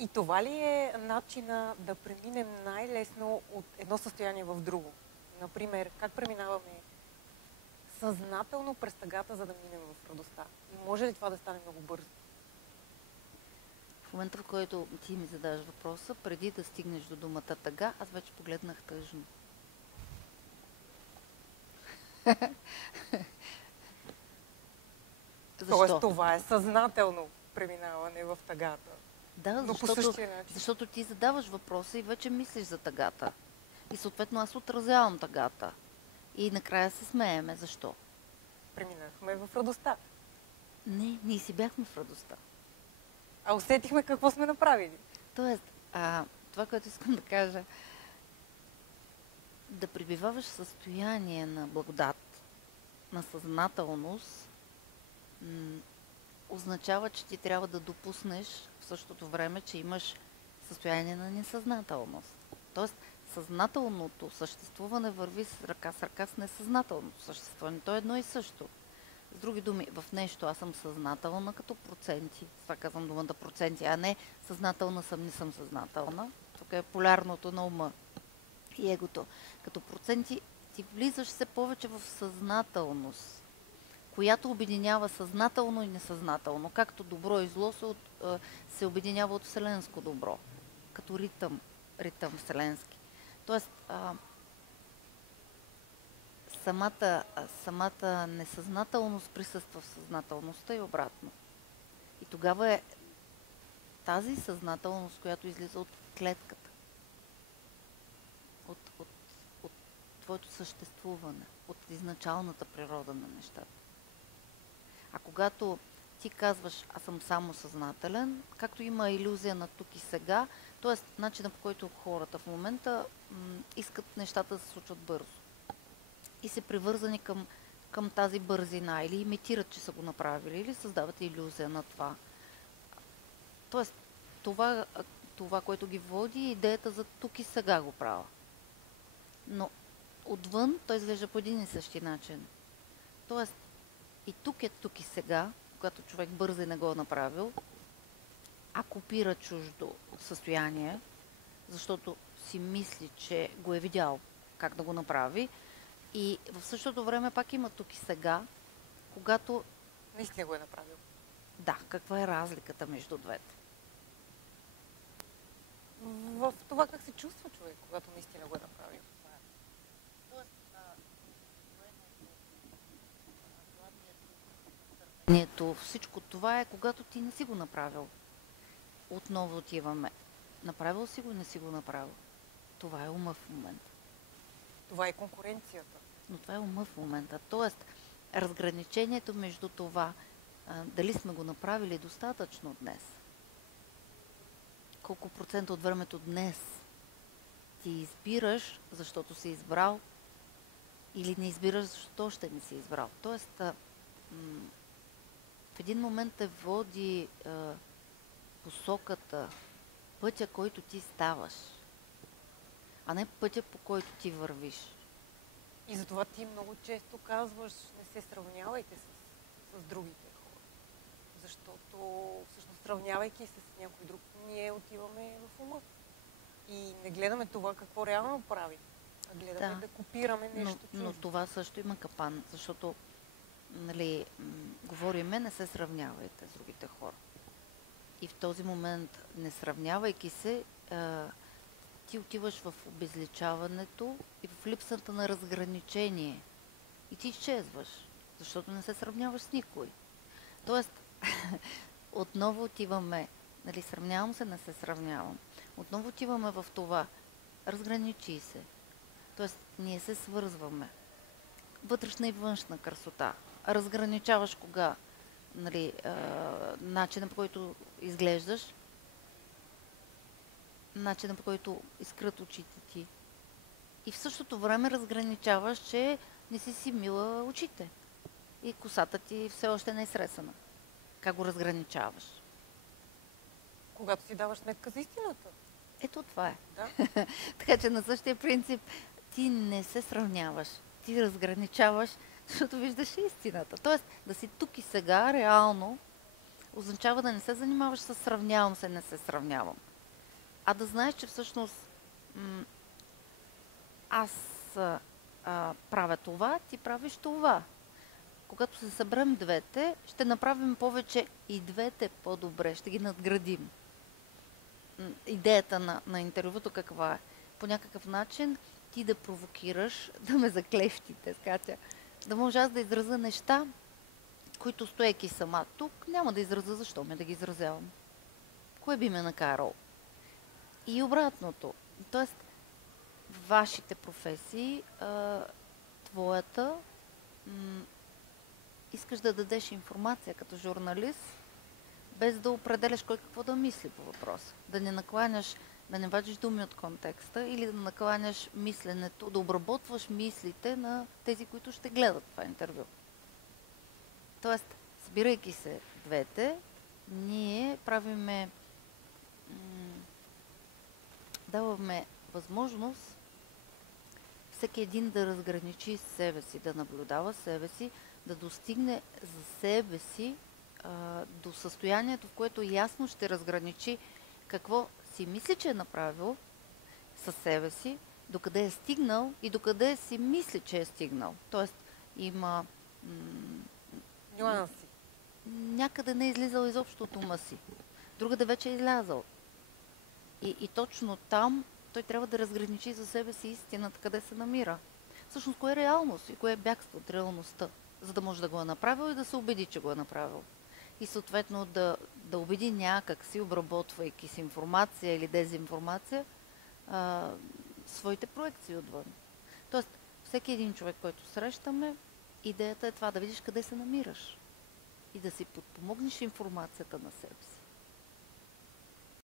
И това ли е начина да преминем най-лесно от едно състояние в друго? Например, как преминаваме съзнателно през тъгата, за да минем в радостта? Може ли това да стане много бързо? В момента, в който ти ми задаваш въпроса, преди да стигнеш до думата тъга, аз вече погледнах тъжно. Защо? Тоест, това е съзнателно преминаване в тъгата. Да, Но по същия начин. защото ти задаваш въпроса и вече мислиш за тъгата. И съответно аз отразявам тъгата. И накрая се смееме. Защо? Преминахме в радостта. Не, ние си бяхме в радостта. А усетихме какво сме направили. Тоест, това, което искам да кажа, да пребиваваш в състояние на благодат, на съзнателност, означава, че ти трябва да допуснеш в същото време, че имаш състояние на несъзнателност. Тоест, съзнателното съществуване върви с ръка с несъзнателното съществуване. То е едно и също. С други думи, в нещо аз съм съзнателна като проценти. Това казвам думата проценти, а не съзнателна съм, не съм съзнателна. Тук е полярното на ума и егото. Като проценти ти влизаш все повече в съзнателност, която обединява съзнателно и несъзнателно. Както добро и зло се обединява от вселенско добро. Като ритъм вселенски. Тоест, самата несъзнателност присъства в съзнателността и обратно. И тогава е тази съзнателност, която излиза от клетката, от твоето съществуване, от изначалната природа на нещата. А когато ти казваш, аз съм само съзнателен, както има илюзия на тук и сега, т.е. начинът, по който хората в момента искат нещата да се случват бързо. И се привързани към тази бързина, или имитират, че са го направили, или създават илюзия на това. Тоест, това, което ги води, е идеята за тук и сега го правя. Но отвън той изглежда по един и същи начин. Тоест, и тук е тук и сега, когато човек бързо и не го е направил, а копира чуждо състояние, защото си мисли, че го е видял как да го направи, и в същото време пак има тук и сега, когато... Наистина го е направил. Да, каква е разликата между двете? В това как се чувства човек, когато наистина го е направил. Всичко това е, когато ти не си го направил. Отново отиваме. Направил си го и не си го направил. Това е ума в момента. Това е конкуренцията. Но това е ума в момента. Тоест, разграничението между това, дали сме го направили достатъчно днес, колко процента от времето днес ти избираш, защото си избрал, или не избираш, защото още не си избрал. Тоест, в един момент те води посоката, пътя, който ти ставаш, а не пътя, по който ти вървиш. И затова ти много често казваш, не се сравнявайте с другите хора. Защото всъщност сравнявайки се с някой друг, ние отиваме в ума. И не гледаме това какво реално прави, а гледаме да копираме нещо чуждо. Но това също има капан, защото говориме, не се сравнявайте с другите хора. И в този момент, не сравнявайки се, ти отиваш в обезличаването и в липсата на разграничение. И ти изчезваш, защото не се сравняваш с никой. Тоест, отново отиваме, сравнявам се, не се сравнявам. Отново отиваме в това, разграничи се. Тоест, ние се свързваме. Вътрешна и външна красота. Разграничаваш кога, начина, по който изглеждаш, начина, по който изкрат очите ти. И в същото време разграничаваш, че не си мила очите. И косата ти все още не е сресана. Как го разграничаваш? Когато си даваш сметка за истината. Ето това е. Да? Така че на същия принцип ти не се сравняваш. Ти разграничаваш, защото виждаш истината. Тоест да си тук и сега, реално, означава да не се занимаваш с сравнявам се, не се сравнявам. А да знаеш, че всъщност аз правя това, ти правиш това. Когато се съберем двете, ще направим повече и двете по-добре, ще ги надградим. Идеята на интервюто каква е? По някакъв начин ти да провокираш, да ме заклещите, Катя, да може аз да изразя неща, които стоейки сама тук, няма да изразя защо ме да ги изразявам. Кое би ме накарал? И обратното. Тоест, вашите професии, твоята, искаш да дадеш информация като журналист, без да определяш кой какво да мисли по въпроса. Да не накланяш, да не вадиш думи от контекста или да накланяш мисленето, да обработваш мислите на тези, които ще гледат това интервю. Тоест, събирайки се двете, ние правиме, даваме възможност всеки един да разграничи себе си, да наблюдава себе си, да достигне за себе си до състоянието, в което ясно ще разграничи какво си мисли, че е направил със себе си, докъде е стигнал и докъде си мисли, че е стигнал. Тоест има нюанси. Някъде не е излизал изобщо от ума си. Другаде вече е излязъл. И точно там той трябва да разграничи за себе си истината, къде се намира. Всъщност, кое е реалност и кое е бягство от реалността, за да може да го е направил и да се убеди, че го е направил. И съответно да убеди някак си, обработвайки с информация или дезинформация, своите проекции отвън. Тоест, всеки един човек, който срещаме, идеята е това да видиш къде се намираш и да си подпомогнеш информацията на себе си.